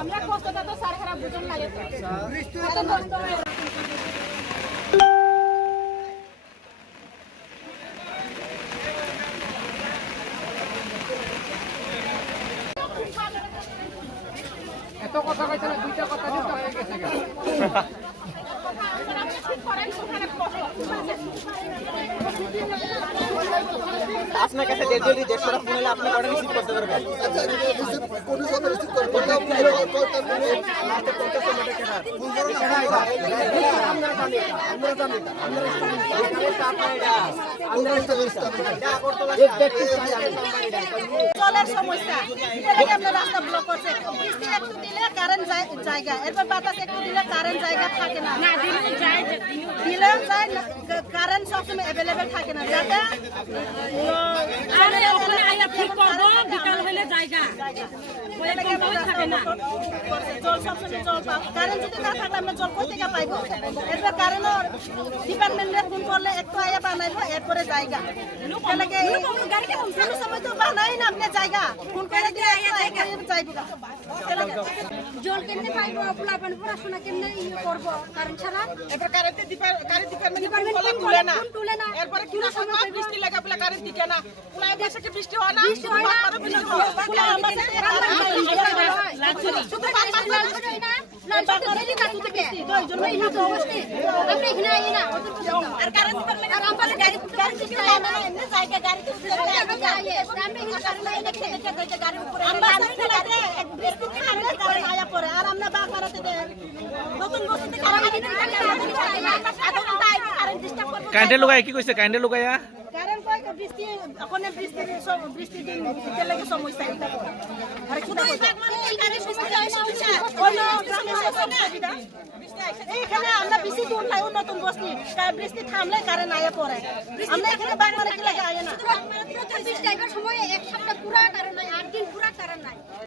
আমরা কষ্টটা তো স্যার খারাপ বুঝুন লাগে এত কথা কইছে না দুইটা কথা দিতে হয়ে গেছে আপনার কাছে যদি 150টা ফোন এলে আপনি কটা রিসিভ করতে পারবেন? আচ্ছা রিসিভ কোন সময় রিসিভ করব না জলের সমস্যা আমরা রাস্তা ব্লক করছে বৃষ্টি একটু দিলে কারেন্ট জায়গা এরপর বাতাস একটু দিলে কারেন্ট জায়গা থাকে না দিলেও যায় কারেন্ট সবসময় অ্যাভেলেবেল থাকে না যাতে বিকাল হলে জায়গা জল সবসময় জল পাও কারেন্ট যদি না থাকলে আমরা জল কোথা থেকে পাইব এরপর কারেন্টের ডিপার্টমেন্টে ফোন করলে একটু আয়া বানাইবো এরপরে জায়গা কোনো সময় তো বানাই না আপনি জায়গা ফোন করে দিয়ে আয়া জায়গা যাইব জল কেমনে পাইবো পোলাপান পড়াশোনা কেমনে করব কারণ ছাড়া এরপর কারেন্ট ডিপার্টমেন্ট তুলে না এরপরে কি সময় বৃষ্টি লাগা বলে কারেন্ট দিকে না পুলাই দেশে কি বৃষ্টি হয় না পুলা আমাদের শুধু বাতাস হয় না লালচে ডেলি কাটু থেকে ওই জন্য এই তো অবস্থা আমরা এখানে আই না আর কারেন্ট ডিপার্টমেন্ট আর আমাদের গাড়ি থেকে না এমনি জায়গা গাড়ি থেকে আমরা এখানে কারেন্ট দেখতে গাড়ি উপরে আমরা বৃষ্টি আমরা কারেন্ট আয়া পড়ে আর আমরা বাগ মারাতে নতুন বস্তিতে কারেন্ট ডিস্টার্ব করব কারেন্টের লোক কি কইছে কারেন্টের লোক আয়া কারেন্ট কই বৃষ্টি এখন বৃষ্টি দিন দিতে লাগে সমস্যা এটা আরে শুধু এই বাগ মানে কারেন্ট সমস্যা কোনো সুবিধা এখানে আমরা বেশি দূর নাই নতুন বস্তি বৃষ্টি থামলে কারেন্ট আয়া পড়ে আমরা এখানে বাগ মারা কি লাগে আয়া না প্রতি 20 টাইমের সময় এক সপ্তাহ পুরা কারেন্ট নাই 8 দিন পুরা কারেন্ট নাই